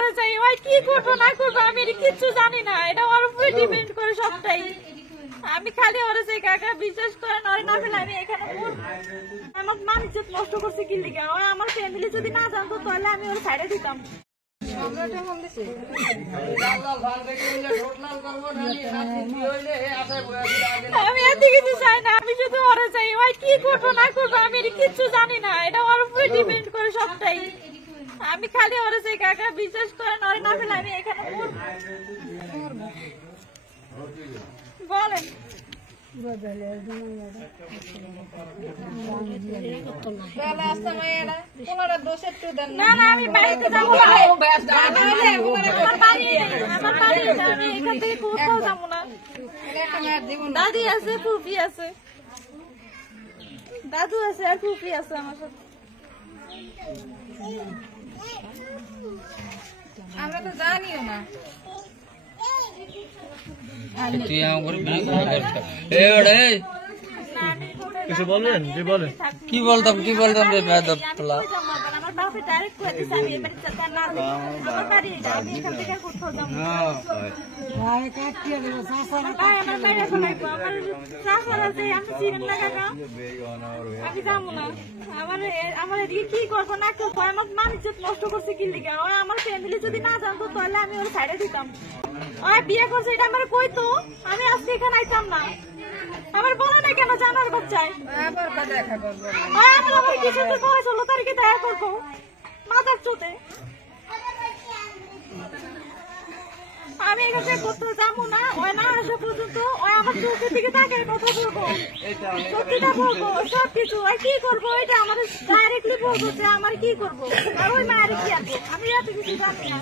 ওরে চাই, ওই কি করবো না করবো আমি কিচ্ছু জানি না, এটা ওর উপরে ডিপেন্ড করে সবটাই। আমি খালি ওরে চাই কাকা, বিশ্বাস করেন ওরে না ফেলে আমি এখানে আমার মান ইজ্জত নষ্ট করছে কি লিগা। ওই আমার ফ্যামিলি যদি না জানতো তাহলে আমি ওর সাইডে দিতাম। আমি এত কিছু চাই না, আমি শুধু ওরে চাই, ওই কি করবো না করবো আমি কিচ্ছু জানি না, এটা ওর উপরে ডিপেন্ড করে সবটাই। আমি খালি ওরে চাই কাকা, বিশ্বাস করেন ওরে না ফেলে আমি এখানে বলেন। না না আমি বাড়িতে যাবো না, আমার বাড়ি আমি এখান থেকে কোথাও যাবো না। দাদি আছে, ফুফি আছে, দাদু আছে আর ফুফি আছে আমার সাথে। আমরা তো জানিও না। কিছু বলবেন? বলেন কি বলতাম রে বেয়াদব তোলা। আমার বাপে ডাইরেক্ট করে দিছে আমি এবারে চাচা না আমার বাড়ি আমি এখান থেকে কোথাও যাব না। ভাই কাটিয়ে দিল সাসারা, ভাই আমার বাইরে ফলাইবো, আমার সাসারা যে আমি চিনেন না কাকা, আমি যাব না। আমার এদিকে কি করবো না করবো আমার মান ইজ্জত নষ্ট করছে কি লিগা। ওই আমার ফ্যামিলি যদি না জানতো তাহলে আমি ওর সাইডে দিতাম। ওই বিয়ে করছে এটা আমার কইতো আমি আজকে এখানে আইতাম না। আমার বলো না কেন জানার বাচ্চায় আমার কিছু তো বয়স 16 তারিখে দেখা করবো মাথার চোটে। আমি এখান থেকে কোথাও যাবো না, ওই না আসা পর্যন্ত ওই আমার চোখের দিকে তাকে কথা বলবো, সত্যিটা বলবো সবকিছু। আর কি করবো এটা আমার ডাইরেক্টলি বলবো যে আমার কি করবো, আর ওই মায়ের কি আছে আমি এত কিছু জানি না।